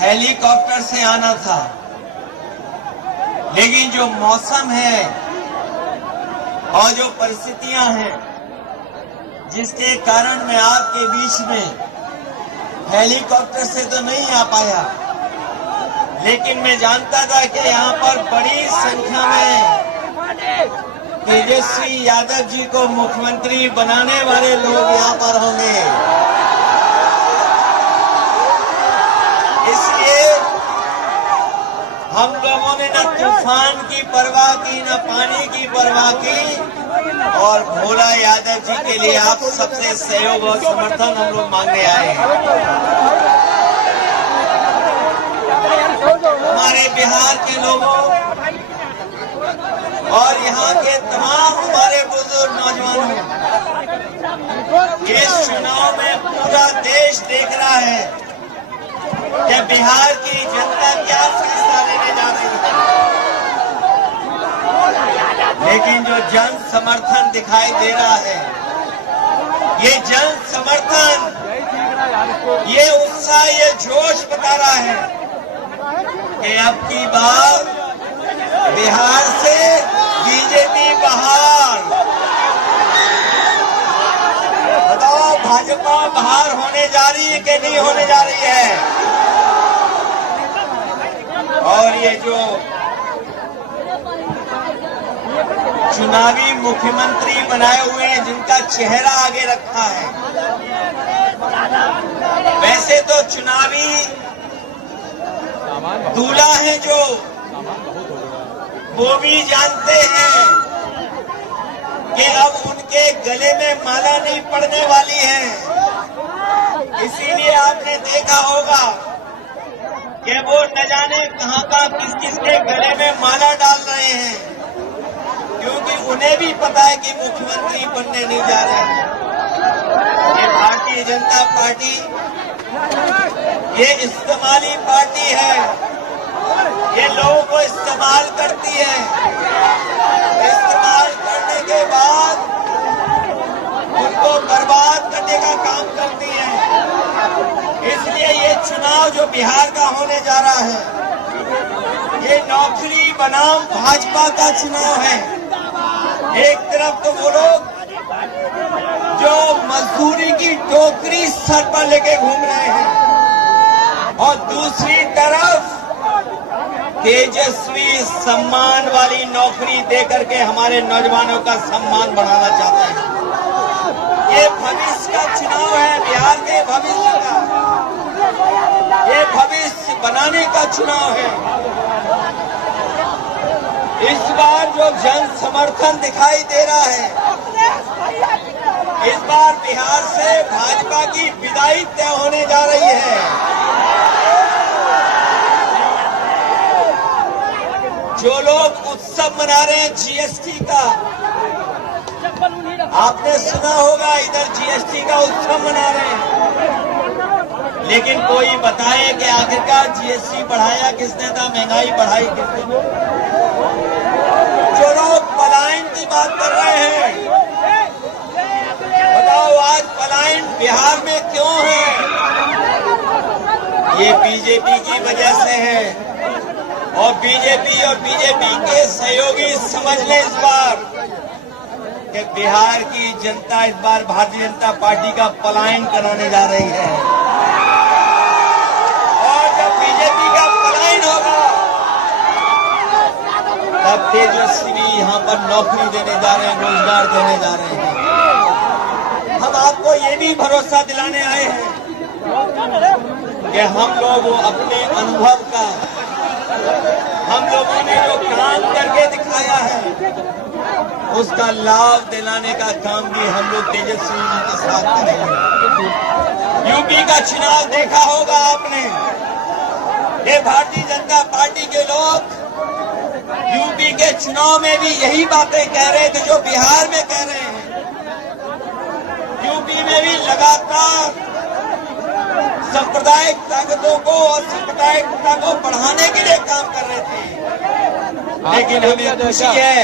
Helicopter से आना था, लेकिन जो मौसम है और जो परिस्थितियां हैं जिसके कारण मैं आपके बीच में हेलीकॉप्टर से तो नहीं आ पाया, लेकिन मैं जानता था कि यहाँ पर बड़ी संख्या में तेजस्वी यादव जी को मुख्यमंत्री बनाने वाले लोग यहाँ पर होंगे। इसलिए हम लोगों ने न तूफान की परवाह की, न पानी की परवाह की, और भोला यादव जी के लिए आप सबसे सहयोग और समर्थन हम लोग मांगने आए हैं। हमारे बिहार के लोगों और यहाँ के तमाम हमारे बुजुर्ग नौजवानों, इस चुनाव में पूरा देश देख रहा है कि बिहार की जनता क्या फैसला लेने जा रही है। लेकिन जो जन समर्थन दिखाई दे रहा है, ये जन समर्थन, ये उत्साह, ये जोश बता रहा है कि अब की बार बिहार से बीजेपी बाहर। बताओ भाजपा बाहर होने जा रही है कि नहीं होने जा रही है? और ये जो चुनावी मुख्यमंत्री बनाए हुए हैं, जिनका चेहरा आगे रखा है, वैसे तो चुनावी दूल्हा है जो वो भी जानते हैं कि अब उनके गले में माला नहीं पड़ने वाली है। इसीलिए आपने देखा होगा कि वो न जाने कहां का किस किस के गले में माला डाल रहे हैं, क्योंकि उन्हें भी पता है कि मुख्यमंत्री बनने नहीं जा रहे हैं। ये भारतीय जनता पार्टी ये इस्तेमाली पार्टी है, ये लोगों को इस्तेमाल करती है। इस्तेमाल करने के बाद उनको बर्बाद करने का काम करती है। इसलिए ये चुनाव जो बिहार का होने जा रहा है, ये नौकरी बनाम भाजपा का चुनाव है। एक तरफ तो वो लोग जो मजदूरी की टोकरी सर पर लेके घूम रहे हैं, और दूसरी तरफ तेजस्वी सम्मान वाली नौकरी देकर के हमारे नौजवानों का सम्मान बढ़ाना चाहते हैं। ये भविष्य का चुनाव है, बिहार के भविष्य का, ये भविष्य बनाने का चुनाव है। इस बार जो जन समर्थन दिखाई दे रहा है, इस बार बिहार से भाजपा की विदाई तय होने जा रही है। जो लोग उत्सव मना रहे हैं जीएसटी का, आपने सुना होगा इधर जीएसटी का उत्सव मना रहे हैं, लेकिन कोई बताए कि आखिरकार जीएसटी बढ़ाया किसने था, महंगाई बढ़ाई किसने? जो लोग पलायन की बात कर रहे हैं, बताओ आज पलायन बिहार में क्यों है? ये बीजेपी की वजह से है, और बीजेपी के सहयोगी समझ लें इस बार कि बिहार की जनता इस बार भारतीय जनता पार्टी का पलायन कराने जा रही है। और जब बीजेपी का पलायन होगा, तब तेजस्वी यहाँ पर नौकरी देने जा रहे हैं, रोजगार देने जा रहे हैं। हम आपको ये भी भरोसा दिलाने आए हैं कि हम लोग अपने अनुभव का, हम लोगों ने जो काम करके दिखाया है, उसका लाभ दिलाने का काम भी हम लोग तेजस्वी जी के साथ करेंगे। यूपी का चुनाव देखा होगा आपने, ये भारतीय जनता पार्टी के लोग यूपी के चुनाव में भी यही बातें कह रहे थे जो बिहार में कह रहे हैं। यूपी में भी लगातार सांप्रदायिक ताकतों को और सांप्रदायिकता को बढ़ाने के लिए काम कर रहे थे। लेकिन हमें खुशी है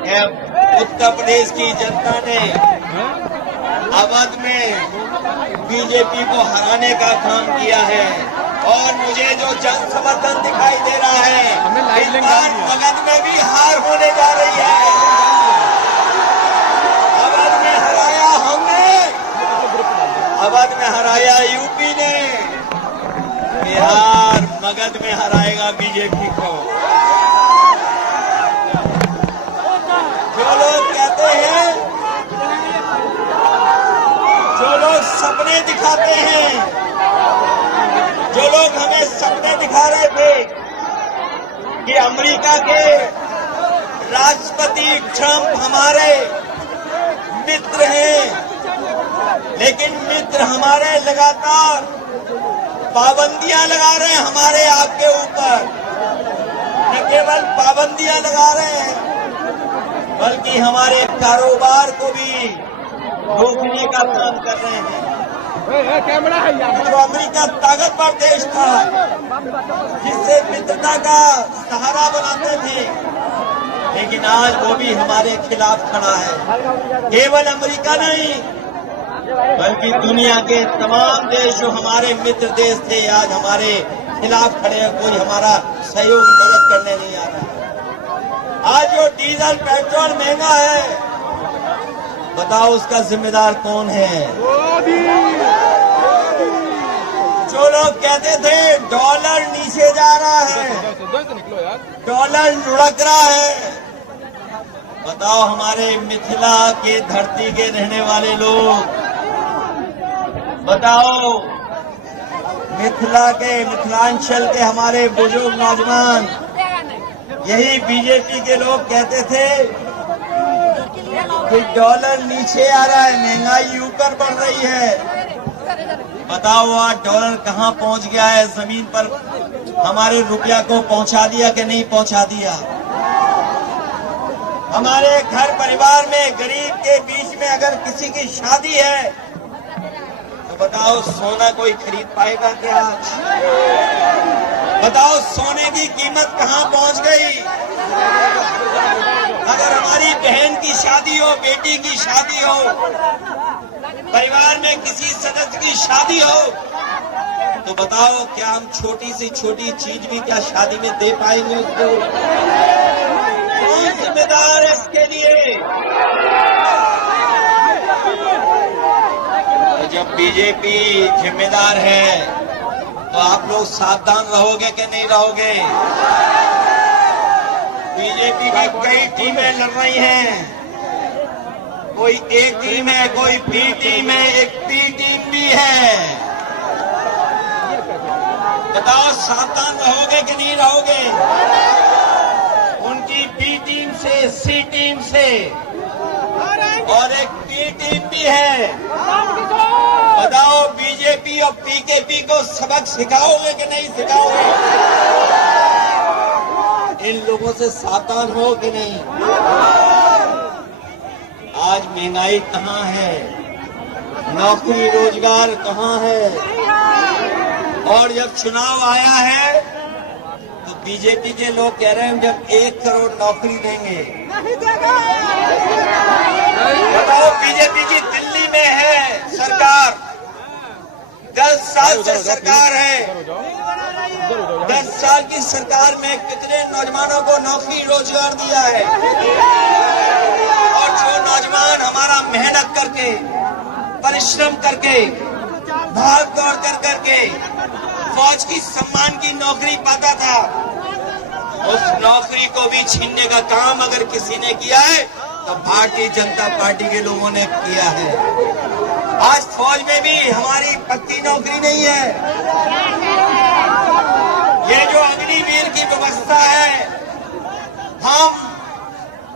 कि उत्तर प्रदेश की जनता ने अवध में बीजेपी को हराने का काम किया है और मुझे जो जन समर्थन दिखाई दे रहा है, इस बार मगध में भी हार होने जा रही है। अवध में हराया हमने, अवध में हराया यूपी ने, बिहार मगध में हराएगा बीजेपी को। जो लोग कहते हैं, जो लोग सपने दिखाते हैं, जो लोग हमें सपने दिखा रहे थे कि अमेरिका के राष्ट्रपति ट्रंप हमारे मित्र हैं, लेकिन मित्र हमारे लगातार पाबंदियां लगा रहे हैं हमारे आपके ऊपर। न केवल पाबंदियां लगा रहे हैं, बल्कि हमारे कारोबार को भी रोकने का काम कर रहे हैं। जो अमेरिका ताकतवर देश था, जिससे मित्रता का सहारा बनाते थे, लेकिन आज वो भी हमारे खिलाफ खड़ा है। केवल अमेरिका नहीं, बल्कि दुनिया के तमाम देश जो हमारे मित्र देश थे, आज हमारे खिलाफ खड़े हैं। कोई हमारा सहयोग मदद करने नहीं आ रहा। आज जो डीजल पेट्रोल महंगा है, बताओ उसका जिम्मेदार कौन है? जो लोग कहते थे डॉलर नीचे जा रहा है, डॉलर लुढ़क रहा है, बताओ हमारे मिथिला के धरती के रहने वाले लोग, बताओ मिथिलांचल के हमारे बुजुर्ग नौजवान, यही बीजेपी के लोग कहते थे कि डॉलर नीचे आ रहा है, महंगाई ऊपर बढ़ रही है। बताओ आज डॉलर कहां पहुंच गया है? जमीन पर हमारे रुपया को पहुंचा दिया कि नहीं पहुंचा दिया? हमारे घर परिवार में गरीब के बीच में अगर किसी की शादी है, तो बताओ सोना कोई खरीद पाएगा क्या? बताओ सोने की कीमत कहां पहुंच गई? अगर हमारी बहन की शादी हो, बेटी की शादी हो, परिवार में किसी सदस्य की शादी हो, तो बताओ क्या हम छोटी से छोटी चीज भी क्या शादी में दे पाएंगे उसको? कौन जिम्मेदार है इसके लिए? तो जब बीजेपी जिम्मेदार है, तो आप लोग सावधान रहोगे कि नहीं रहोगे? बीजेपी की कई टीमें लड़ रही हैं, कोई ए टीम है, कोई बी टीम है, एक पी टीम भी है। बताओ सावधान रहोगे कि नहीं रहोगे? उनकी बी टीम से, सी टीम से, और एक पी टीम भी है। बताओ बीजेपी और पीकेपी को सबक सिखाओगे कि नहीं सिखाओगे? इन लोगों से सावधान हो कि नहीं? आज महंगाई कहाँ है, नौकरी रोजगार कहाँ है? और जब चुनाव आया है, तो बीजेपी के लोग कह रहे हैं जब 1 करोड़ नौकरी देंगे। बताओ बीजेपी की दिल्ली में है सरकार, 10 साल से सरकार है, 10 साल की सरकार में कितने नौजवानों को नौकरी रोजगार दिया है? और जो नौजवान हमारा मेहनत करके, परिश्रम करके, भाग दौड़ करके फौज की सम्मान की नौकरी पाता था, उस नौकरी को भी छीनने का काम अगर किसी ने किया है, तो भारतीय जनता पार्टी के लोगों ने किया है। आज फौज में भी हमारी पक्की नौकरी नहीं है। ये जो अग्निवीर की व्यवस्था है, हम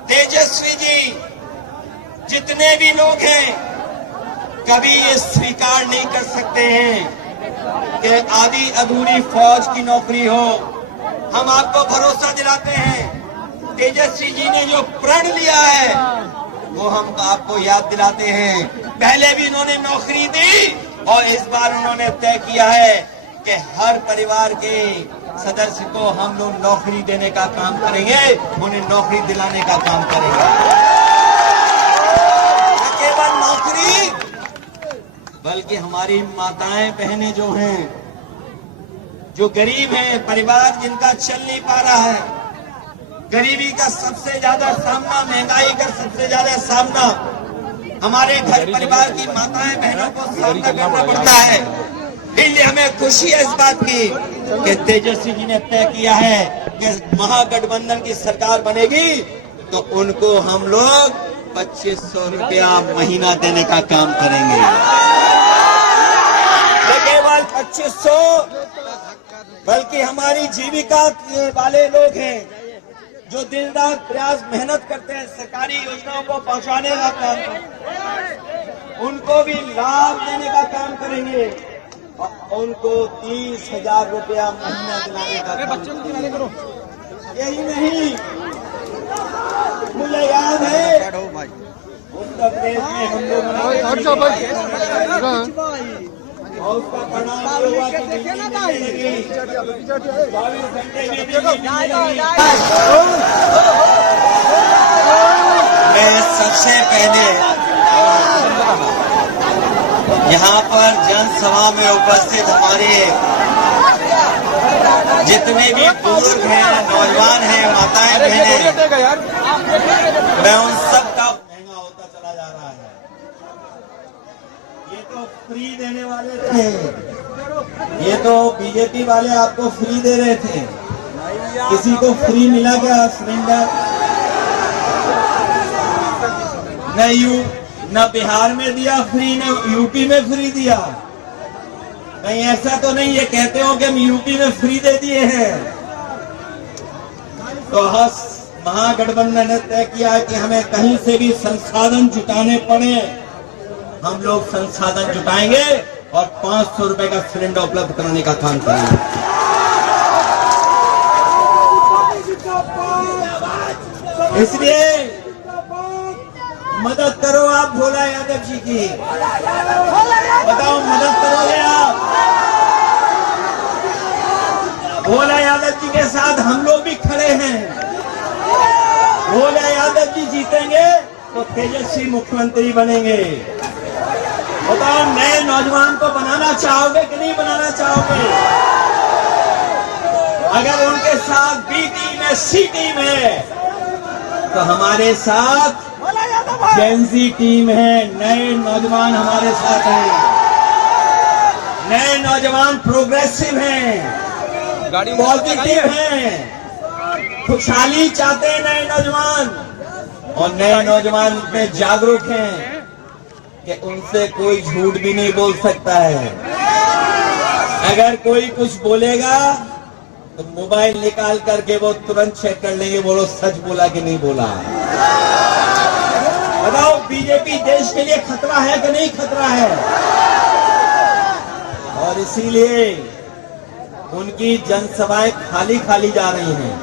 तेजस्वी जी जितने भी लोग हैं, कभी ये स्वीकार नहीं कर सकते हैं कि आधी अधूरी फौज की नौकरी हो। हम आपको भरोसा दिलाते हैं, तेजस्वी जी ने जो प्रण लिया है, वो हम आपको याद दिलाते हैं। पहले भी इन्होंने नौकरी दी, और इस बार उन्होंने तय किया है कि हर परिवार के सदस्य को हम लोग नौकरी देने का काम करेंगे, उन्हें नौकरी दिलाने का काम करेंगे। न केवल नौकरी, बल्कि हमारी माताएं बहनें जो हैं, जो गरीब है, परिवार जिनका चल नहीं पा रहा है, गरीबी का सबसे ज्यादा सामना, महंगाई का सबसे ज्यादा सामना हमारे घर परिवार की माताएं बहनों को सामना करना पड़ता है। इसलिए हमें खुशी है इस बात की कि तेजस्वी जी ने तय किया है कि महागठबंधन की सरकार बनेगी तो उनको हम लोग 2500 रुपया महीना देने का काम करेंगे। न केवल 2500 बल्कि हमारी जीविका वाले लोग हैं जो दिन रात प्रयास मेहनत करते हैं सरकारी योजनाओं को पहुंचाने का काम करते हैं, उनको भी लाभ देने का काम करेंगे और उनको 30,000 रुपया महीना दिलाने का काम करेंगे। यही नहीं, मुझे याद है उत्तर प्रदेश में हम लोग और उसका परिणाम हुआ कि बिजली नहीं मिलेगी, 24 घंटे में बिजली नहीं मिलेगी। मैं सबसे पहले यहाँ पर जनसभा में उपस्थित हमारे जितने भी बुजुर्ग हैं, नौजवान हैं, माताएं बहनें, मैं उन सब का महंगा होता चला जा रहा है। ये तो फ्री देने वाले थे, ये तो बीजेपी वाले आपको फ्री दे रहे थे। किसी को फ्री मिला क्या सिलेंडर? न बिहार में दिया फ्री, न यूपी में फ्री दिया। नहीं, ऐसा तो नहीं ये कहते हो कि हम यूपी में फ्री दे दिए हैं। तो महागठबंधन ने तय किया कि हमें कहीं से भी संसाधन जुटाने पड़े, हम लोग संसाधन जुटाएंगे और 500 रुपए का सिलेंडर उपलब्ध कराने का काम करेंगे। इसलिए मदद करो आप भोला यादव जी की, बताओ मदद करोगे आप? भोला यादव जी के साथ हम लोग भी खड़े हैं। भोला यादव जी जीतेंगे तो तेजस्वी मुख्यमंत्री बनेंगे। बताओ नए नौजवान को बनाना चाहोगे कि नहीं बनाना चाहोगे? अगर उनके साथ बी टीम है, सी टीम है, तो हमारे साथ जेनजी टीम है। नए नौजवान हमारे साथ हैं, नए नौजवान प्रोग्रेसिव हैं, पॉजिटिव हैं, खुशहाली चाहते हैं नए नौजवान, और नए नौजवान में जागरूक हैं कि उनसे कोई झूठ भी नहीं बोल सकता है। अगर कोई कुछ बोलेगा तो मोबाइल निकाल करके वो तुरंत चेक कर लेंगे बोलो सच बोला कि नहीं बोला। बताओ बीजेपी देश के लिए खतरा है कि नहीं खतरा है? और इसीलिए उनकी जनसभाएं खाली खाली जा रही हैं,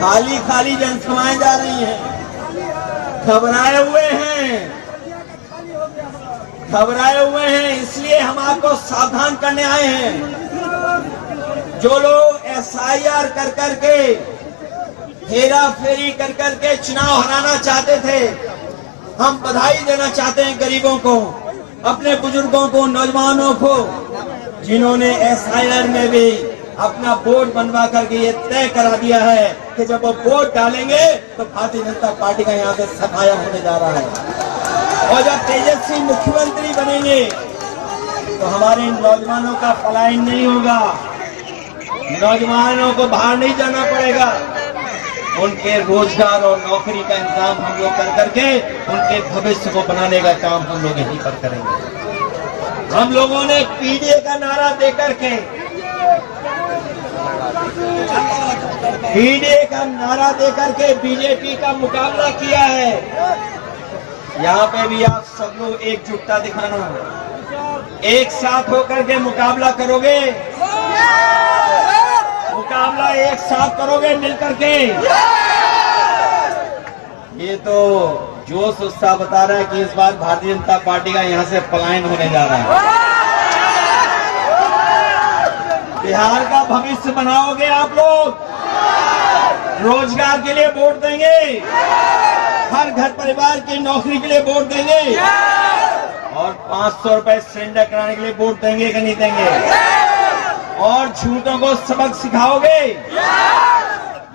खाली खाली जनसभाएं जा रही हैं। घबराए हुए हैं, इसलिए हम आपको सावधान करने आए हैं। जो लोग एसआईआर कर करके, हेरा फेरी कर करके चुनाव हराना चाहते थे, हम बधाई देना चाहते हैं गरीबों को, अपने बुजुर्गों को, नौजवानों को, जिन्होंने एसआईआर में भी अपना वोट बनवा करके ये तय करा दिया है कि जब वो वोट डालेंगे तो भारतीय जनता पार्टी का यहाँ से सफाया होने जा रहा है। और जब तेजस्वी मुख्यमंत्री बनेंगे तो हमारे नौजवानों का पलायन नहीं होगा, नौजवानों को बाहर नहीं जाना पड़ेगा, उनके रोजगार और नौकरी का इंतजाम हम लोग कर करके उनके भविष्य को बनाने का काम हम लोग यहीं पर करेंगे। हम लोगों ने पीडीए का नारा देकर के, बीजेपी का मुकाबला किया है। यहाँ पे भी आप सब लोग एकजुटता दिखाना, एक साथ होकर के मुकाबला करोगे, मुकाबला एक साथ करोगे मिलकर के। ये तो जोश उत्साह बता रहा है कि इस बार भारतीय जनता पार्टी का यहाँ से पलायन होने जा रहा है। बिहार का भविष्य बनाओगे आप लोग, रोजगार के लिए वोट देंगे, हर घर परिवार की नौकरी के लिए वोट देंगे, और 500 रुपए सिलेंडर कराने के लिए वोट देंगे कि नहीं देंगे? और झूठों को सबक सिखाओगे।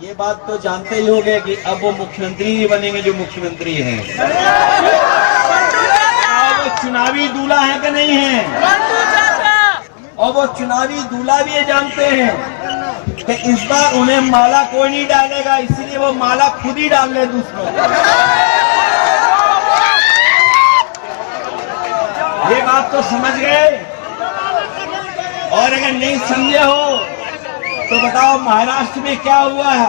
ये बात तो जानते ही होंगे कि अब वो मुख्यमंत्री नहीं बनेंगे जो मुख्यमंत्री हैं। और वो चुनावी दूल्हा है कि नहीं है। और वो चुनावी दूल्हा भी ये जानते हैं कि इस बार उन्हें माला कोई नहीं डालेगा, इसलिए वो माला खुद ही डाल ले दूसरों को। ये बात तो समझ गए। और अगर नहीं समझे हो तो बताओ महाराष्ट्र में क्या हुआ है।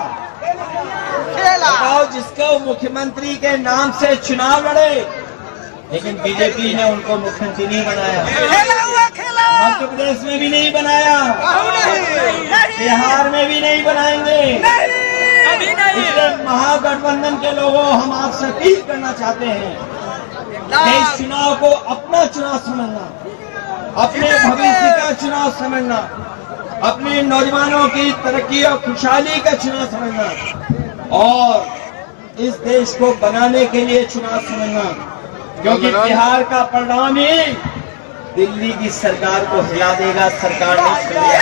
बताओ, जिसको मुख्यमंत्री के नाम से चुनाव लड़े, लेकिन बीजेपी ने उनको मुख्यमंत्री नहीं बनाया। मध्य प्रदेश में भी नहीं बनाया, बिहार में भी नहीं बनाएंगे। इसलिए महागठबंधन के लोगों, हम आपसे अपील करना चाहते हैं कि इस चुनाव को अपना चुनाव समझना, अपने भविष्य का चुनाव समझना, अपने नौजवानों की तरक्की और खुशहाली का चुनाव समझना और इस देश को बनाने के लिए चुनाव समझना, क्योंकि बिहार का परिणाम ही दिल्ली की सरकार को हिला देगा। सरकार नहीं चलेगा।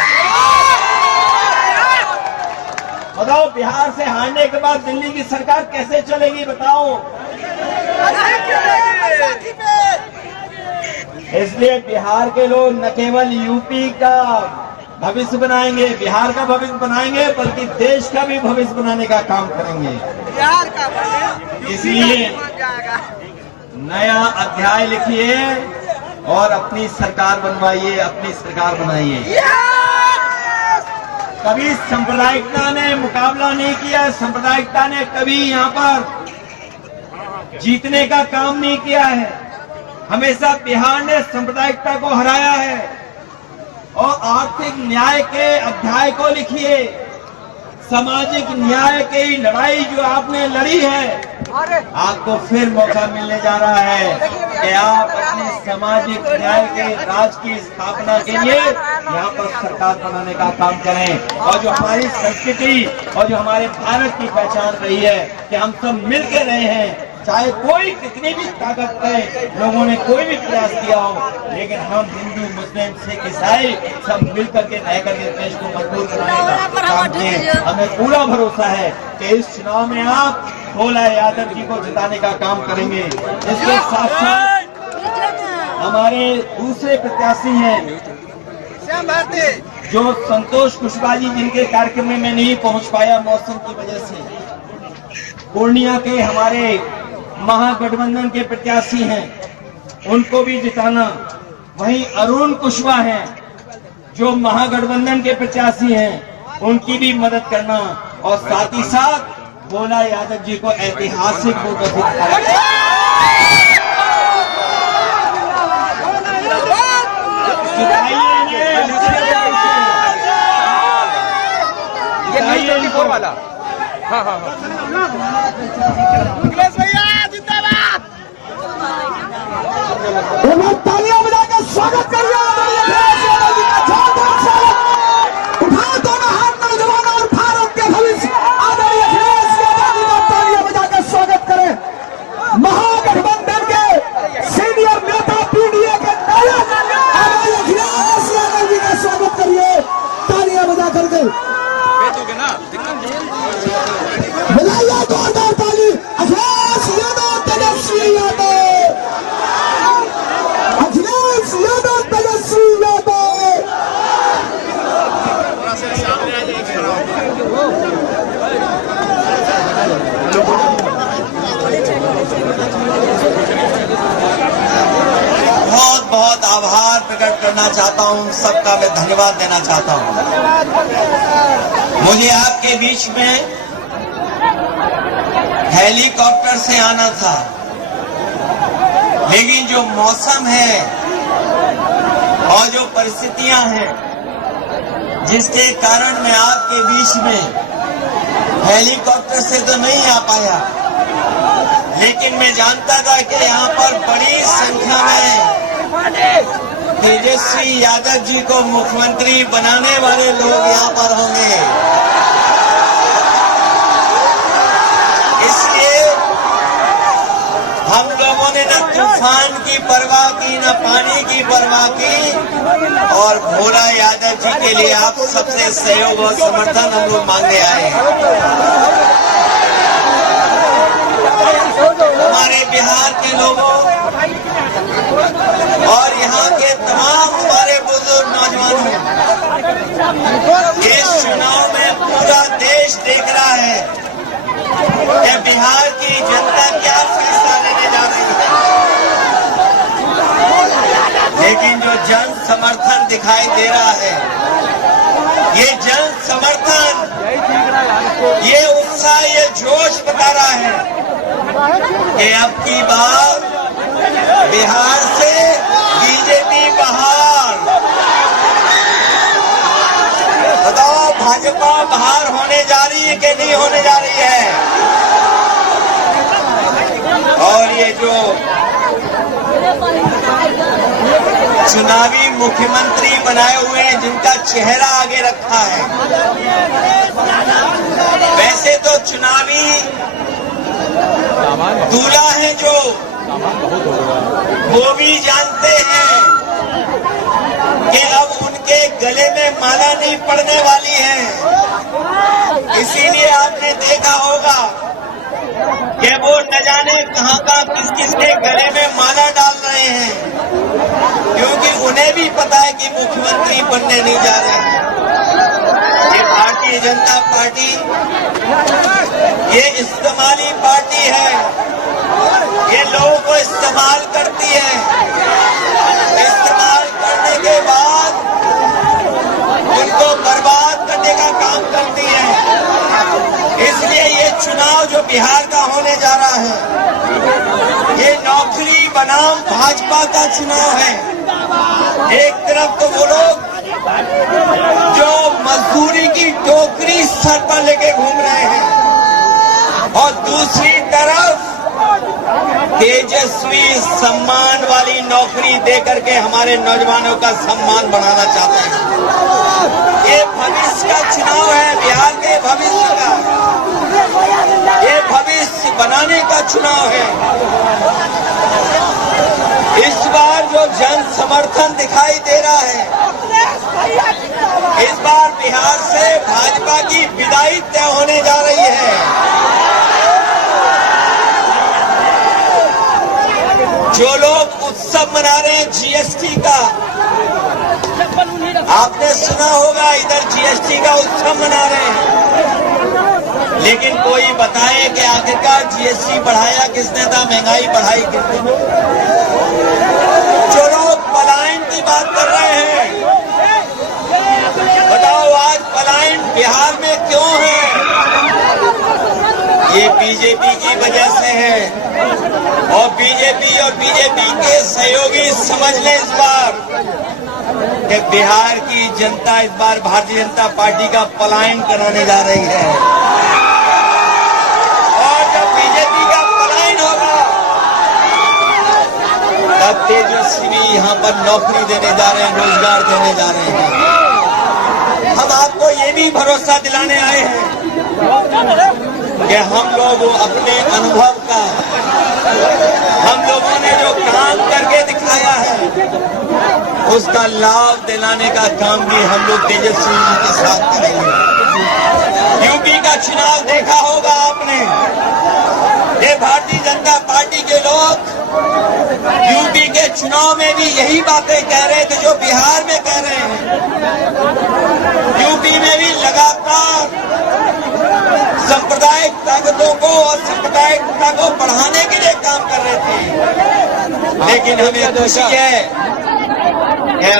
बताओ, बिहार से हारने के बाद दिल्ली की सरकार कैसे चलेगी बताओ। इसलिए बिहार के लोग न केवल यूपी का भविष्य बनाएंगे, बिहार का भविष्य बनाएंगे, बल्कि देश का भी भविष्य बनाने का काम करेंगे। बिहार का इसलिए नया अध्याय लिखिए और अपनी सरकार बनवाइए, अपनी सरकार बनाइए। कभी सांप्रदायिकता ने मुकाबला नहीं किया, सांप्रदायिकता ने कभी यहाँ पर जीतने का काम नहीं किया है। हमेशा बिहार ने सांप्रदायिकता को हराया है। और आर्थिक न्याय के अध्याय को लिखिए। सामाजिक न्याय की लड़ाई जो आपने लड़ी है, आपको फिर मौका मिलने जा रहा है कि आप अपने सामाजिक न्याय के राज की स्थापना के लिए यहाँ पर सरकार बनाने का काम करें। और जो हमारी संस्कृति और जो हमारे भारत की पहचान रही है कि हम सब मिलकर रहे हैं, चाहे कोई कितनी भी ताकत है, लोगों ने कोई भी प्रयास किया हो, लेकिन हम हिंदू, मुस्लिम, सिख, ईसाई सब मिलकर के रह करके देश को मजबूत बनाने का काम किए। हमें पूरा भरोसा है कि इस चुनाव में आप भोला यादव जी को जिताने का काम करेंगे। इसके साथ साथ हमारे दूसरे प्रत्याशी हैं जो संतोष कुशवाहा जी, जिनके कार्यक्रम में मैं नहीं पहुंच पाया मौसम की वजह से। पूर्णिया के हमारे महागठबंधन के प्रत्याशी हैं, उनको भी जिताना। वहीं अरुण कुशवाहा हैं जो महागठबंधन के प्रत्याशी हैं, उनकी भी मदद करना। और साथ ही साथ भोला यादव जी को ऐतिहासिक वोट वाला। हाँ हाँ अखिलेश भैया जिंदाबाद। तालियां बजाकर स्वागत करिए। उठाओ दोनों हाथ नौजवान और भारत के भविष्य आदरणीय अखिलेश यादव जी का तालियां बजाकर स्वागत करें। महागठबंधन के सीनियर नेता पीडीए के नायक आदरणीय अखिलेश यादव जी का स्वागत करिए तालियां बजा करके। बजाइए जोरदार ताली। अखिलेश यादव, तेजस्वी यादव, अखिलेश यादव, तेजस्वी यादव। बहुत बहुत आभार प्रकट करना चाहता हूं, सबका मैं धन्यवाद देना चाहता हूं। मुझे आपके बीच में हेलीकॉप्टर से आना था, लेकिन जो मौसम है और जो परिस्थितियां हैं, जिसके कारण मैं आपके बीच में हेलीकॉप्टर से तो नहीं आ पाया, लेकिन मैं जानता था कि यहाँ पर बड़ी संख्या में तेजस्वी यादव जी को मुख्यमंत्री बनाने वाले लोग यहाँ पर होंगे। इसलिए हम लोगों ने न तूफान की परवाह की, न पानी की परवाह की, और भोला यादव जी के लिए आप सबसे सहयोग और समर्थन हम लोग मांगने आए हैं। हमारे बिहार के लोगों और यहाँ के तमाम हमारे बुजुर्ग नौजवानों, इस चुनाव में पूरा देश देख रहा है कि बिहार की जनता क्या फैसला लेने जा रही है। लेकिन जो जन समर्थन दिखाई दे रहा है, ये जन समर्थन, ये उत्साह, ये जोश बता रहा है कि अब की बार बिहार से बीजेपी बाहर। बताओ भाजपा बाहर होने जा रही है कि नहीं होने जा रही है? और ये जो चुनावी मुख्यमंत्री बनाए हुए हैं, जिनका चेहरा आगे रखा है, वैसे तो चुनावी दूल्हा है जो, वो भी जानते हैं कि अब उनके गले में माला नहीं पड़ने वाली है। इसीलिए आपने देखा होगा कि वो न जाने कहां का किस किस के गले में माला डाल रहे हैं, क्योंकि उन्हें भी पता है कि मुख्यमंत्री बनने नहीं जा रहे हैं। ये भारतीय जनता पार्टी ये इस्तेमाली पार्टी है, ये लोगों को इस्तेमाल करती है। इस्तेमाल करने के बाद उनको बर्बाद करने का काम करती है। इसलिए ये चुनाव जो बिहार का होने जा रहा है, ये नौकरी बनाम भाजपा का चुनाव है। एक तरफ तो वो लोग जो मजदूरी की टोकरी सर पर लेके घूम रहे हैं, और दूसरी तरफ तेजस्वी सम्मान वाली नौकरी देकर के हमारे नौजवानों का सम्मान बढ़ाना चाहते हैं। ये भविष्य का चुनाव है, बिहार के भविष्य का, ये भविष्य बनाने का चुनाव है। इस बार जो जन समर्थन दिखाई दे रहा है, इस बार बिहार से भाजपा की विदाई तय होने जा रही है। जो लोग उत्सव मना रहे हैं जीएसटी का, आपने सुना होगा इधर जीएसटी का उत्सव मना रहे हैं, लेकिन कोई बताए कि आखिरकार जीएसटी बढ़ाया किसने था, महंगाई बढ़ाई किसने? जो लोग पलायन की बात कर रहे हैं, बताओ आज पलायन बिहार में क्यों है? ये बीजेपी की वजह से है, और बीजेपी और बीजेपी के सहयोगी समझ लें इस बार कि बिहार की जनता इस बार भारतीय जनता पार्टी का पलायन कराने जा रही है। और जब बीजेपी का पलायन होगा, तब तेजस्वी यहाँ पर नौकरी देने जा रहे हैं, रोजगार देने जा रहे हैं। हम आपको ये भी भरोसा दिलाने आए हैं कि हम लोग अपने अनुभव का, हम लोगों ने जो काम करके दिखाया है, उसका लाभ दिलाने का काम भी हम लोग तेजस्वी जी के साथ करेंगे। यूपी का चुनाव देखा होगा आपने, ये भारतीय जनता पार्टी के लोग यूपी के चुनाव में भी यही बातें कह रहे थे जो बिहार में कह रहे हैं। यूपी में भी लगातार सांप्रदायिक ताकतों को और सांप्रदायिकता को बढ़ाने के लिए काम कर रहे थे। लेकिन हमें खुशी है कि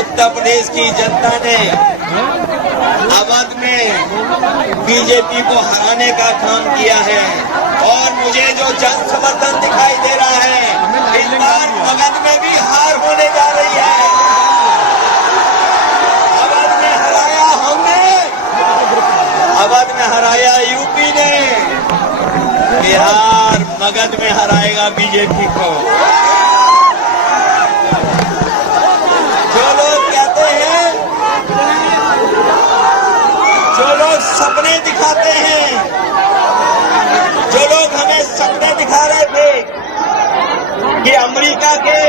उत्तर प्रदेश की जनता ने अवध में बीजेपी को हराने का काम किया है, और मुझे जो जन समर्थन दिखाई दे रहा है, इस बार अवध में भी हार होने जा रही है। अवध में हराया हमने, अवध में हराया यूपी ने, बिहार मगध में हराएगा बीजेपी को। जो लोग कहते हैं, जो लोग सपने दिखाते हैं, जो लोग हमें सपने दिखा रहे थे कि अमेरिका के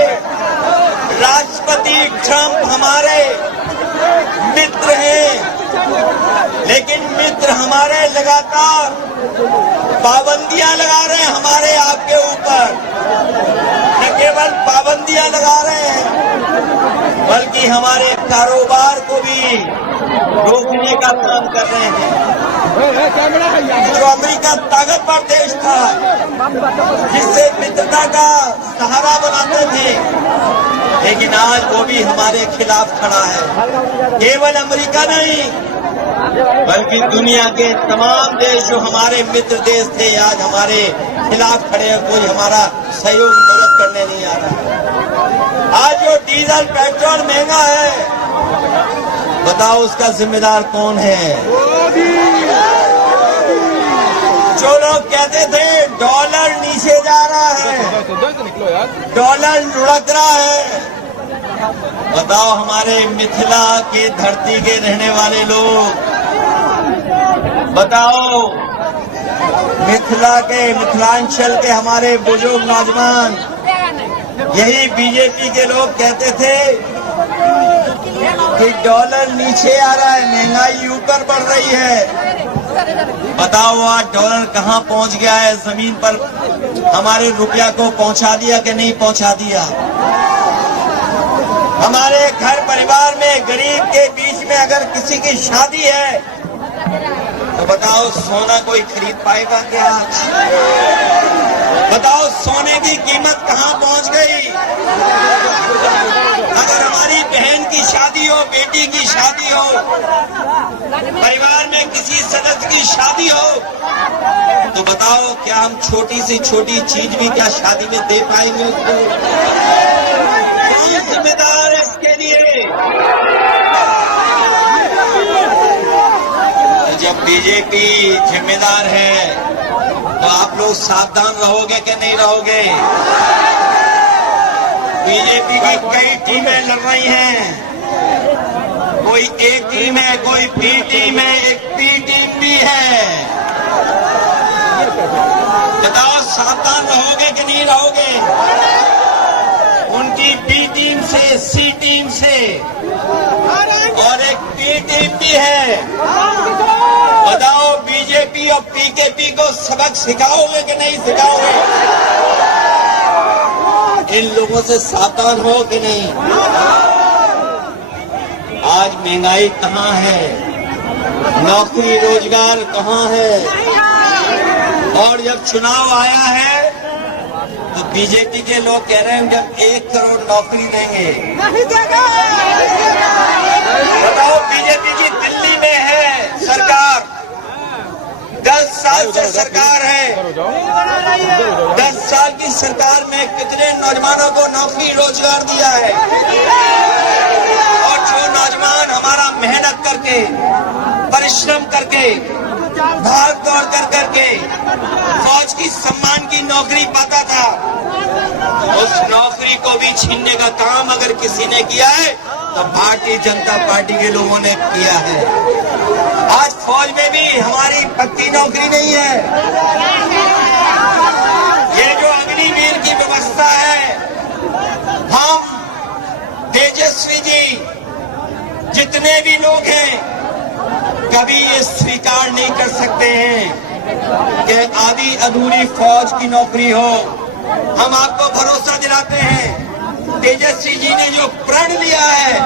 राष्ट्रपति ट्रंप हमारे मित्र हैं, लेकिन मित्र हमारे लगातार पाबंदियां लगा रहे हैं हमारे आपके ऊपर। न केवल पाबंदियां लगा रहे हैं बल्कि हमारे कारोबार को भी रोकने का काम कर रहे हैं। जो अमेरिका ताकतवर देश था जिससे मित्रता का सहारा बनाते थे, लेकिन आज वो भी हमारे खिलाफ खड़ा है। केवल अमेरिका नहीं बल्कि दुनिया के तमाम देश जो हमारे मित्र देश थे आज हमारे खिलाफ खड़े हैं। कोई हमारा सहयोग मदद करने नहीं आ रहा। आज जो डीजल पेट्रोल महंगा है, बताओ उसका जिम्मेदार कौन है? जो लोग कहते थे डॉलर नीचे जा रहा है, डॉलर लुढ़क रहा है, बताओ हमारे मिथिला के धरती के रहने वाले लोग, बताओ मिथिलांचल के हमारे बुजुर्ग नौजवान, यही बीजेपी के लोग कहते थे कि डॉलर नीचे आ रहा है, महंगाई ऊपर बढ़ रही है। बताओ आज डॉलर कहाँ पहुंच गया है? जमीन पर हमारे रुपया को पहुंचा दिया कि नहीं पहुंचा दिया? हमारे घर परिवार में गरीब के बीच में अगर किसी की शादी है तो बताओ सोना कोई खरीद पाएगा क्या? बताओ सोने की कीमत कहाँ पहुंच गई? अगर हमारी बहन की शादी हो, बेटी की शादी हो, परिवार में किसी सदस्य की शादी हो, तो बताओ क्या हम छोटी से छोटी चीज भी क्या शादी में दे पाएंगे उसको? कौन जिम्मेदार है इसके लिए? जब बीजेपी जिम्मेदार है तो आप लोग सावधान रहोगे कि नहीं रहोगे? बीजेपी की कई टीमें लड़ रही हैं, कोई ए टीम है, कोई बी टीम है, एक पी टीम भी है। बताओ सावधान रहोगे कि नहीं रहोगे? उनकी बी टीम से, सी टीम से और एक पी टीम भी है। बताओ बीजेपी और पीकेपी को सबक सिखाओगे कि नहीं सिखाओगे? इन लोगों से सावधान हो कि नहीं? आज महंगाई कहाँ है? नौकरी रोजगार कहाँ है? और जब चुनाव आया है तो बीजेपी के लोग कह रहे हैं जब 1 करोड़ नौकरी देंगे। बताओ बीजेपी की दिल्ली में है सरकार, 10 साल से सरकार है। 10 साल की सरकार में कितने नौजवानों को नौकरी रोजगार दिया है? और जो नौजवान हमारा मेहनत करके, परिश्रम करके, भाग दौड़ करके फौज की सम्मान की नौकरी पाता था, उस नौकरी को भी छीनने का काम अगर किसी ने किया है तो भारतीय जनता पार्टी के लोगों ने किया है। आज फौज में भी हमारी पक्की नौकरी नहीं है। ये जो अग्निवीर की व्यवस्था है, हम तेजस्वी जी जितने भी लोग हैं कभी ये स्वीकार नहीं कर सकते हैं कि आधी अधूरी फौज की नौकरी हो। हम आपको भरोसा दिलाते हैं, तेजस्वी जी ने जो प्रण लिया है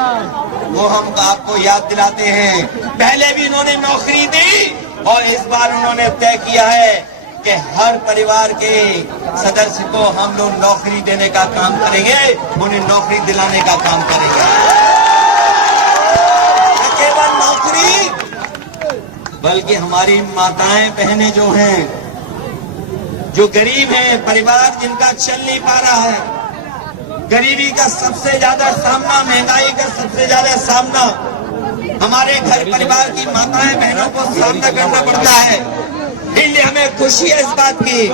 वो हम आपको याद दिलाते हैं। पहले भी उन्होंने नौकरी दी और इस बार उन्होंने तय किया है कि हर परिवार के सदस्य को हम लोग नौकरी देने का काम करेंगे, उन्हें नौकरी दिलाने का काम करेंगे। न केवल नौकरी बल्कि हमारी माताएं बहनें जो हैं, जो गरीब हैं, परिवार जिनका चल नहीं पा रहा है, गरीबी का सबसे ज्यादा सामना, महंगाई का सबसे ज्यादा सामना हमारे घर परिवार की माताएं बहनों को सामना करना पड़ता है। इसलिए हमें खुशी है इस बात की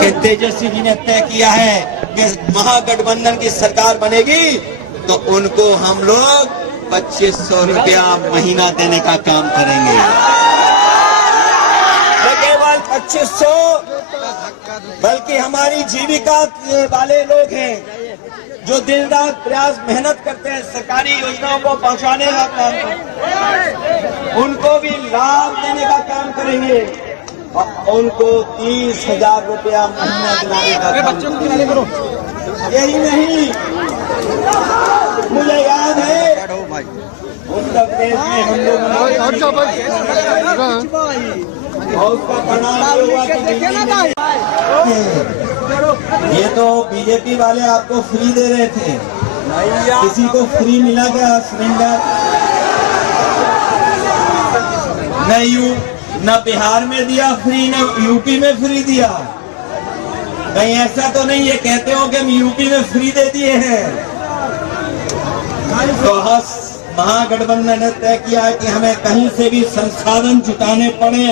कि तेजस्वी जी ने तय किया है कि महागठबंधन की सरकार बनेगी तो उनको हम लोग 2500 रुपया महीना देने का काम करेंगे। न केवल 2500 बल्कि हमारी जीविका वाले लोग हैं जो दिन रात प्रयास मेहनत करते हैं सरकारी योजनाओं को पहुंचाने का काम करते, उनको भी लाभ देने का काम करेंगे और उनको 30,000 रुपया महीना दिलाने का काम करेंगे। यही नहीं, मुझे याद है उत्तर प्रदेश में हम लोग और उसका परिणाम हुआ कि दिल्ली में ये तो बीजेपी वाले आपको फ्री दे रहे थे, किसी को फ्री मिला क्या सिलेंडर? न बिहार में दिया फ्री, न यूपी में फ्री दिया। कहीं ऐसा तो नहीं ये कहते हो कि हम यूपी में फ्री दे दिए हैं? तो महागठबंधन ने तय किया कि हमें कहीं से भी संसाधन जुटाने पड़े,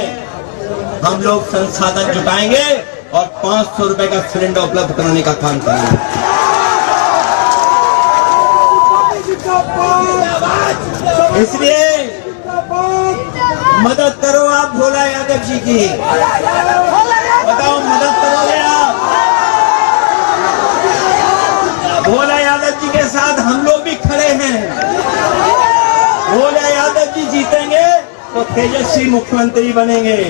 हम लोग संसाधन जुटाएंगे और 500 रुपए का सिलेंडर उपलब्ध कराने का काम करेंगे। इसलिए मदद करो आप भोला यादव जी की, बताओ मदद करोगे आप? भोला यादव जी के साथ हम लोग भी खड़े हैं। भोला यादव जी जीतेंगे तो तेजस्वी मुख्यमंत्री बनेंगे।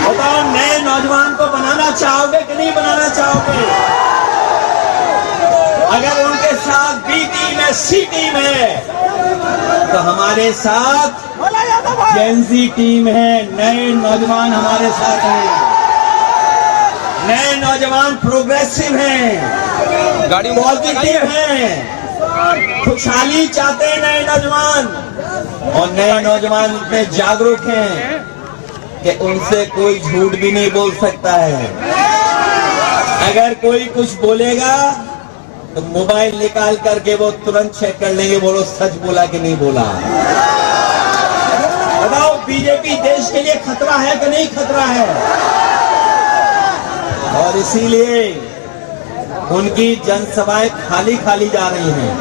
बताओ नए नौजवान को बनाना चाहोगे कि नहीं बनाना चाहोगे? अगर उनके साथ बी टीम है, सी टीम है, तो हमारे साथ जेनजी टीम है, नए नौजवान हमारे साथ हैं, नए नौजवान प्रोग्रेसिव हैं, पॉजिटिव हैं, खुशहाली चाहते हैं नए नौजवान, और नए नौजवान इतने जागरूक हैं कि उनसे कोई झूठ भी नहीं बोल सकता है। अगर कोई कुछ बोलेगा तो मोबाइल निकाल करके वो तुरंत चेक कर लेंगे वो सच बोला कि नहीं बोला। बताओ बीजेपी देश के लिए खतरा है कि नहीं खतरा है? और इसीलिए उनकी जनसभाएं खाली खाली जा रही हैं,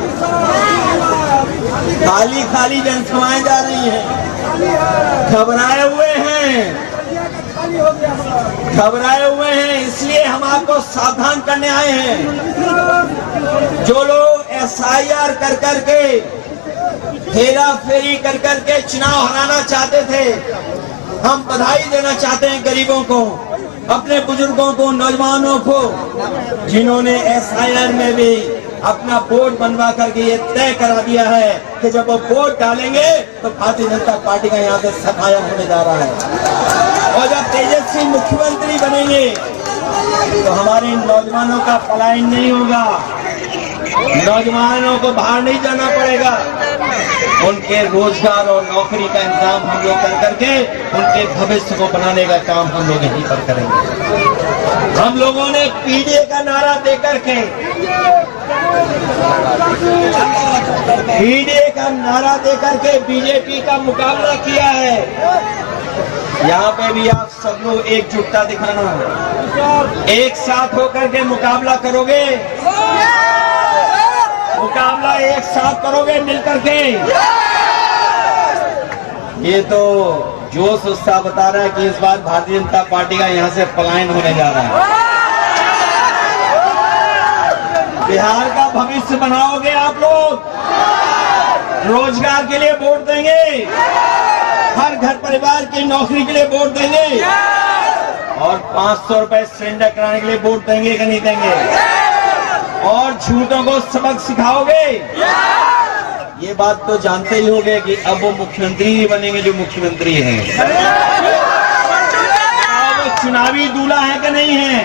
खाली खाली जनसभाएं जा रही हैं। घबराए हुए हैं, इसलिए हम आपको सावधान करने आए हैं। जो लोग SIR कर करके, हेरा फेरी कर करके चुनाव हराना चाहते थे, हम बधाई देना चाहते हैं गरीबों को, अपने बुजुर्गों को, नौजवानों को, जिन्होंने SIR में भी अपना वोट बनवा करके ये तय करा दिया है कि जब वो वोट डालेंगे तो भारतीय जनता पार्टी का यहाँ से सफाया होने जा रहा है। और जब तेजस्वी मुख्यमंत्री बनेंगे तो हमारे नौजवानों का पलायन नहीं होगा, नौजवानों को बाहर नहीं जाना पड़ेगा, उनके रोजगार और नौकरी का इंतजाम हम लोग कर करके उनके भविष्य को बनाने का काम हम लोग यहीं पर करेंगे। हम लोगों ने पीडीए का नारा देकर के, बीजेपी का मुकाबला किया है। यहाँ पे भी आप सब लोग एकजुटता दिखाना, एक साथ होकर के मुकाबला करोगे, मुकाबला एक साथ करोगे मिलकर के। ये तो जोश उत्साह बता रहा है कि इस बार भारतीय जनता पार्टी का यहाँ से पलायन होने जा रहा है। बिहार का भविष्य बनाओगे आप लोग, रोजगार के लिए वोट देंगे, हर घर परिवार की नौकरी के लिए वोट देंगे, और 500 रुपए सिलेंडर कराने के लिए वोट देंगे कि नहीं देंगे? और झूठों को सबक सिखाओगे। ये बात तो जानते ही होंगे कि अब वो मुख्यमंत्री ही बनेंगे जो मुख्यमंत्री हैं। वो चुनावी दूल्हा है कि नहीं है?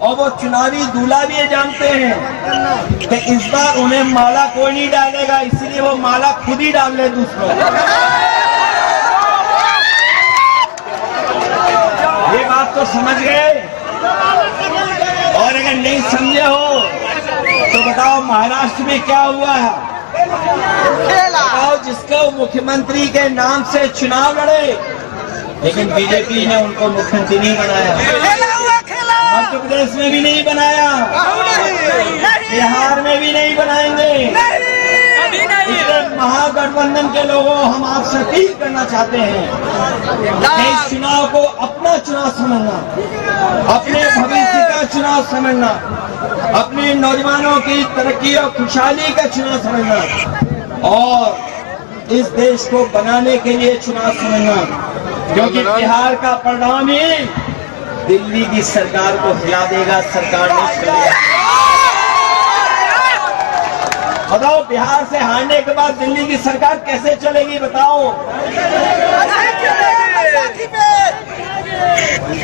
और वो चुनावी दूल्हा भी ये जानते हैं कि इस बार उन्हें माला कोई नहीं डालेगा, इसीलिए वो माला खुद ही डाल ले दूसरों। ये बात तो समझ गए? और अगर नहीं समझे हो तो बताओ महाराष्ट्र में क्या हुआ है? बताओ, जिसको मुख्यमंत्री के नाम से चुनाव लड़े, लेकिन बीजेपी ने उनको मुख्यमंत्री नहीं बनाया, मध्य प्रदेश में भी नहीं बनाया, बिहार में भी नहीं बनाएंगे। इसलिए महागठबंधन के लोगों, हम आपसे अपील करना चाहते हैं कि इस चुनाव को अपना चुनाव समझना, अपने भविष्य का चुनाव समझना, अपने नौजवानों की तरक्की और खुशहाली का चुनाव समझना और इस देश को बनाने के लिए चुनाव समझना, क्योंकि बिहार का परिणाम ही दिल्ली की सरकार को हिला देगा, सरकार नहीं चलेगा। बताओ, बिहार से हारने के बाद दिल्ली की सरकार कैसे चलेगी, बताओ।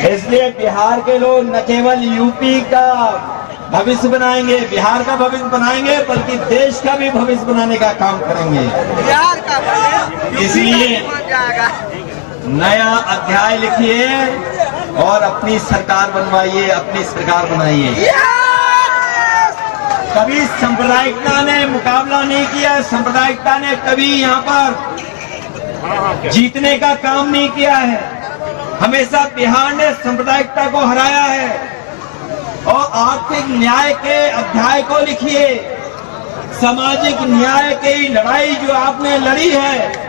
इसलिए बिहार के लोग न केवल यूपी का भविष्य बनाएंगे, बिहार का भविष्य बनाएंगे, बल्कि देश का भी भविष्य बनाने का काम करेंगे। बिहार का इसलिए नया अध्याय लिखिए और अपनी सरकार बनवाइए, अपनी सरकार बनाइए। कभी सांप्रदायिकता ने मुकाबला नहीं किया, सांप्रदायिकता ने कभी यहाँ पर जीतने का काम नहीं किया है। हमेशा बिहार ने सांप्रदायिकता को हराया है। और आर्थिक न्याय के अध्याय को लिखिए, सामाजिक न्याय की लड़ाई जो आपने लड़ी है,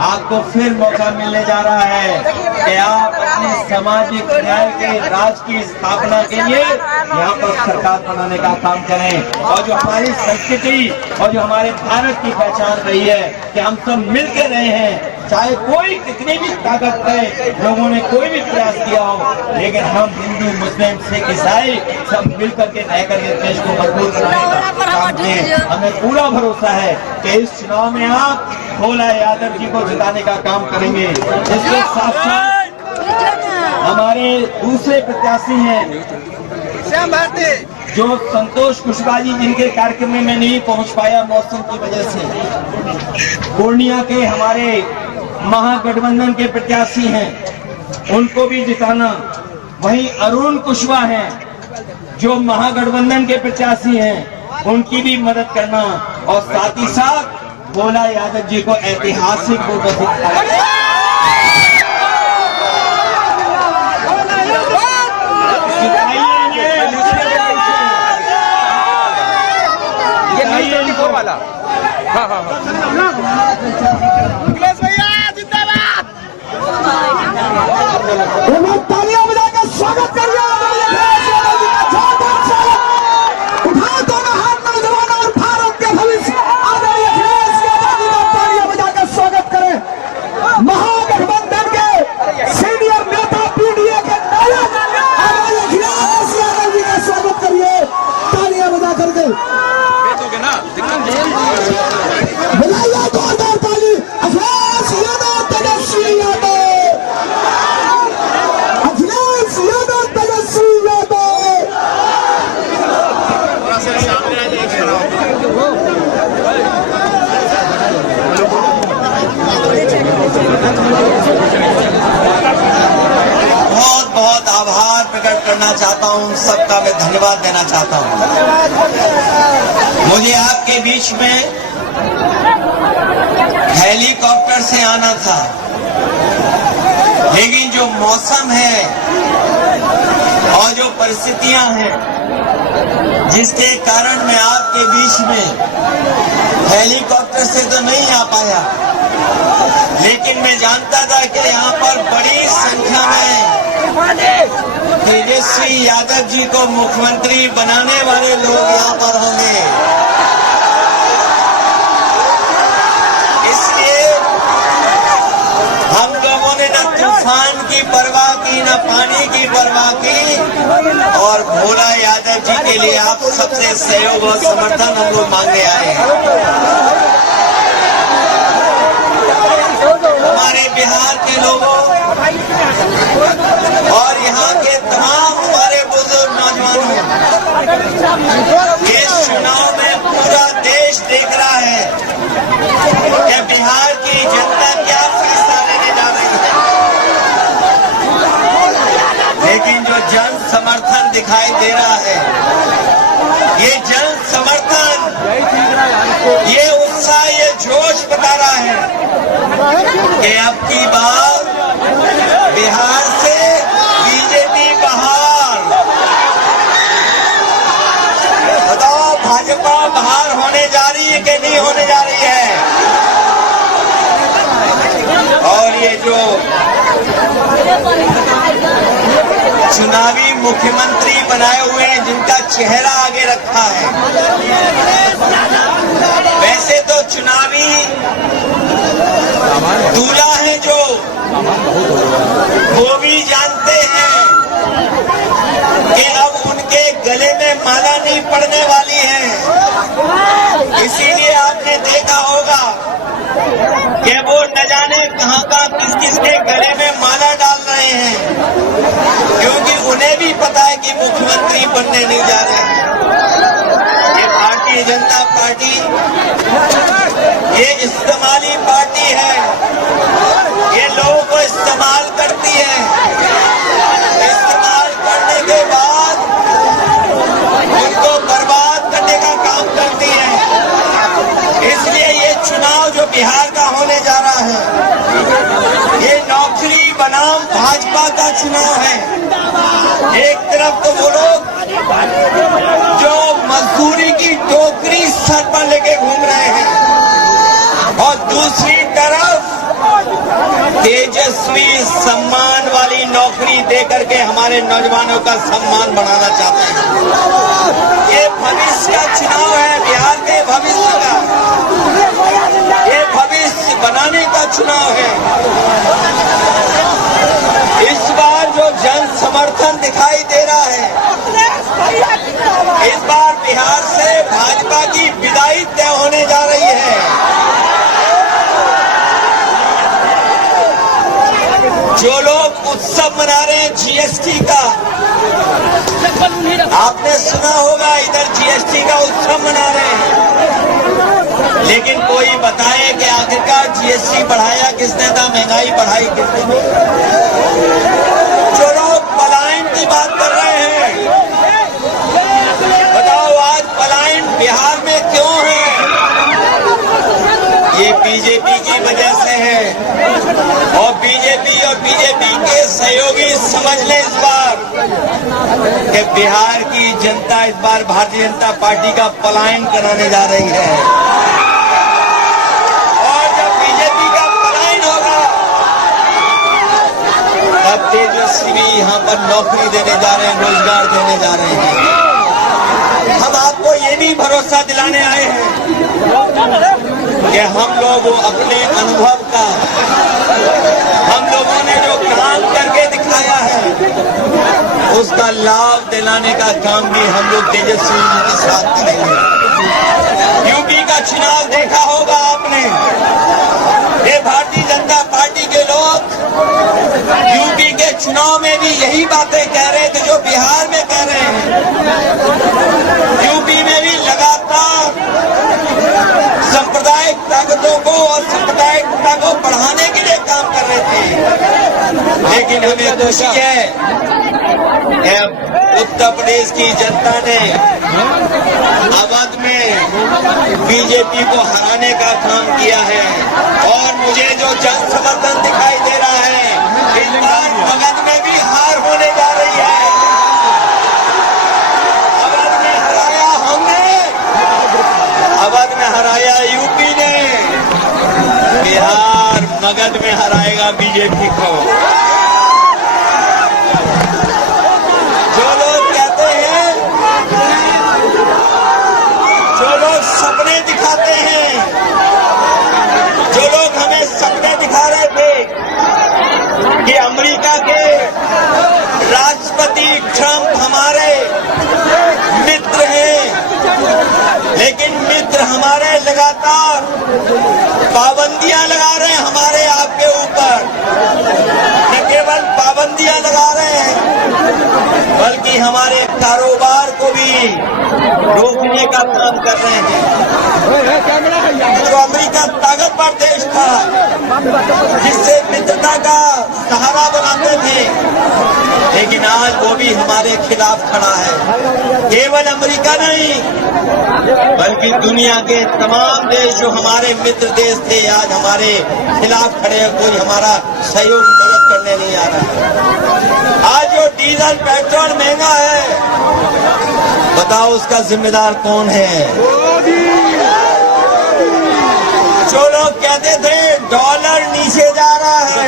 आपको फिर मौका मिलने जा रहा है कि आप अपने सामाजिक न्याय के राज की स्थापना के लिए यहाँ पर सरकार बनाने का काम करें। और जो हमारी संस्कृति और जो हमारे भारत की पहचान रही है कि हम सब मिलकर रहे हैं, चाहे कोई कितनी भी ताकत है, लोगों ने कोई भी प्रयास किया हो, लेकिन हम हिंदू, मुस्लिम, सिख, ईसाई सब मिलकर के रह करके देश को मजबूत बनाने का काम किए। हमें पूरा भरोसा है कि इस चुनाव में आप भोला यादव जी को जिताने का काम करेंगे। इसके साथ साथ हमारे दूसरे प्रत्याशी हैं जो संतोष कुशवाहा जी, जिनके कार्यक्रम में मैं नहीं पहुंच पाया मौसम की वजह से। पूर्णिया के हमारे महागठबंधन के प्रत्याशी हैं, उनको भी जिताना। वहीं अरुण कुशवाहा हैं जो महागठबंधन के प्रत्याशी हैं, उनकी भी मदद करना और साथ ही साथ भोला यादव जी को ऐतिहासिक वोट वाला। हाँ हाँ तालियां बजाकर स्वागत करिए। उठाओ दोनों हाथ नौजवान और भारत के भविष्य आदरणीय अखिलेश यादव जी का तालियां बजाकर स्वागत करें। महागठबंधन के सीनियर नेता पीडीए के नायक आदरणीय अखिलेश यादव जी का स्वागत करिए, तालियां बजा करके। बजाइए जोरदार ताली। अखिलेश यादव, तेजस्वी यादव, अखिलेश यादव, तेजस्वी यादव। बहुत बहुत आभार प्रकट करना चाहता हूं, सबका मैं धन्यवाद देना चाहता हूं। मुझे आपके बीच में हेलीकॉप्टर से आना था, लेकिन जो मौसम है और जो परिस्थितियां हैं, जिसके कारण मैं आपके बीच में हेलीकॉप्टर से तो नहीं आ पाया, लेकिन मैं जानता था कि यहाँ पर बड़ी संख्या में तेजस्वी यादव जी को मुख्यमंत्री बनाने वाले लोग यहाँ पर होंगे। इसलिए हम लोगों ने न तूफान की परवाह की, न पानी की परवाह की, और भोला यादव जी के लिए आप सबसे सहयोग और समर्थन हम लोग मांगने आए हैं। हमारे बिहार के लोगों और यहाँ के तमाम हमारे बुजुर्ग नौजवानों, इस चुनाव में पूरा देश देख रहा है कि बिहार की जनता क्या फैसला लेने जा रही है। लेकिन जो जन समर्थन दिखाई दे रहा है, ये जन समर्थन, ये उत्साह, ये जोश बता रहा है कि अब की बार बिहार से बीजेपी बाहर। बताओ, भाजपा बाहर होने जा रही है कि नहीं होने जा रही है? ये जो चुनावी मुख्यमंत्री बनाए हुए हैं, जिनका चेहरा आगे रखा है, वैसे तो चुनावी दूल्हा है जो वो भी जानते हैं कि अब उनके गले में माला नहीं पड़ने वाली है। इसीलिए आपने देखा होगा कि वो न जाने कहां का किस किस के गले में माला डाल रहे हैं, क्योंकि उन्हें भी पता है कि मुख्यमंत्री बनने नहीं जा रहे हैं। ये भारतीय जनता पार्टी ये इस्तेमाली पार्टी है, ये लोगों को इस्तेमाल करती है। इस्तेमाल करने के बाद उनको बर्बाद करने का काम करती है। इसलिए ये चुनाव जो बिहार का होने जा रहा है, ये नौकरी बनाम भाजपा का चुनाव है। एक तरफ तो वो लोग जो मजदूरी की टोकरी सर पर लेके घूम रहे हैं, और दूसरी तरफ तेजस्वी सम्मान वाली नौकरी देकर के हमारे नौजवानों का सम्मान बढ़ाना चाहते हैं। ये भविष्य का चुनाव है, बिहार के भविष्य का, ये भविष्य बनाने का चुनाव है। इस बार जो जन समर्थन दिखाई दे रहा है, इस बार बिहार से भाजपा की विदाई तय होने जा रही है। जो लोग उत्सव मना रहे हैं जीएसटी का, आपने सुना होगा इधर जीएसटी का उत्सव मना रहे हैं, लेकिन कोई बताए कि आखिरकार जीएसटी बढ़ाया किसने था, महंगाई बढ़ाई किसने थी? जो लोग पलायन की बात कर रहे हैं, बताओ आज पलायन बिहार में क्यों है? ये बीजेपी की वजह से है, और बीजेपी के सहयोगी समझ लें इस बार कि बिहार की जनता इस बार भारतीय जनता पार्टी का पलायन कराने जा रही है। और जब बीजेपी का पलायन होगा, तब तेजस्वी यहाँ पर नौकरी देने जा रहे हैं, रोजगार देने जा रहे हैं। हम आपको ये भी भरोसा दिलाने आए हैं कि हम लोग अपने अनुभव का, हम लोगों ने जो काम करके दिखाया है, उसका लाभ दिलाने का काम भी हम लोग तेजस्वी जी के साथ करेंगे। यूपी का चुनाव देखा होगा आपने, ये भारतीय जनता पार्टी के लोग यूपी के चुनाव में भी यही बातें कह रहे थे जो बिहार में कह रहे हैं। यूपी में भी लगातार सांप्रदायिक ताकतों को और सांप्रदायिकता को बढ़ाने के लिए काम कर रहे थे, लेकिन हमें खुशी है कि उत्तर प्रदेश की जनता ने अवध में बीजेपी को हराने का काम किया है। और मुझे जो जन समर्थन दिखाई दे रहा है, इस बार अवध में भी हार होने जा रही है। अवध में हराया हमने, अवध में हराया यूपी ने, बिहार मगध में हराएगा बीजेपी को। जो लोग कहते हैं, जो लोग सपने दिखाते हैं, जो लोग हमें सपने दिखा रहे थे कि अमेरिका के राष्ट्रपति ट्रंप हमारे मित्र हैं, लेकिन मित्र हमारे लगातार पाबंदियां लगा रहे हैं हमारे आपके ऊपर। न केवल पाबंदियां लगा रहे हैं, बल्कि हमारे कारोबार को भी रोकने का काम कर रहे हैं। जो अमेरिका ताकतवर देश था, जिससे मित्रता का सहारा बनाते थे, लेकिन आज वो भी हमारे खिलाफ खड़ा है। केवल अमेरिका नहीं, बल्कि दुनिया के तमाम देश जो हमारे मित्र देश थे, आज हमारे खिलाफ खड़े हैं। कोई हमारा सहयोग मदद करने नहीं आ रहा। आज जो डीजल पेट्रोल महंगा है, बताओ उसका जिम्मेदार कौन है? जो लोग कहते थे डॉलर नीचे जा रहा है,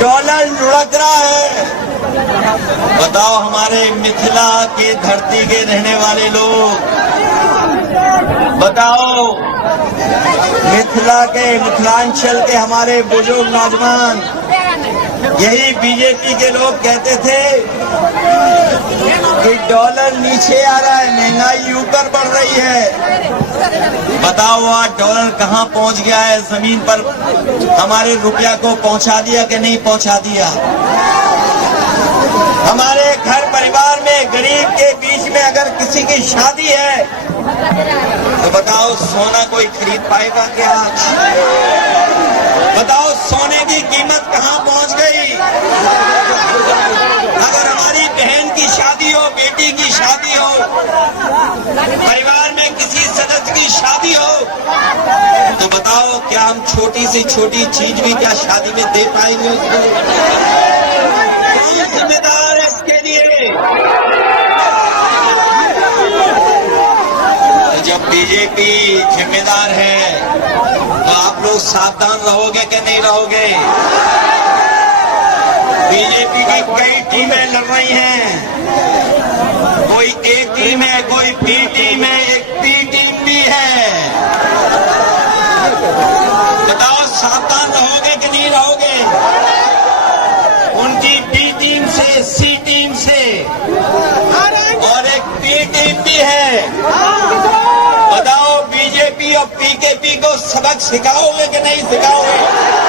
डॉलर लुढ़क रहा है, बताओ हमारे मिथिला के धरती के रहने वाले लोग, बताओ मिथिलांचल के हमारे बुजुर्ग नौजवान, यही बीजेपी के लोग कहते थे कि डॉलर नीचे आ रहा है, महंगाई ऊपर बढ़ रही है। बताओ आज डॉलर कहां पहुंच गया है? जमीन पर हमारे रुपया को पहुंचा दिया कि नहीं पहुंचा दिया? हमारे घर परिवार में गरीब के बीच में अगर किसी की शादी है तो बताओ सोना कोई खरीद पाएगा क्या? बताओ सोने की कीमत कहां पहुंच गई? अगर हमारी बहन की शादी हो, बेटी की शादी हो, परिवार में किसी सदस्य की शादी हो, तो बताओ क्या हम छोटी से छोटी चीज भी क्या शादी में दे पाएंगे उसको? कौन जिम्मेदार है इसके लिए? जब बीजेपी जिम्मेदार है तो आप लोग सावधान रहोगे कि नहीं रहोगे? बीजेपी की कई टीमें लड़ रही हैं, कोई ए टीम है, कोई बी टीम है, एक पी टीम भी है। बताओ सावधान रहोगे कि नहीं रहोगे? उनकी डी टीम से, सी टीम से और एक पी टीम भी है। बताओ बीजेपी और पीकेपी को सबक सिखाओगे कि नहीं सिखाओगे?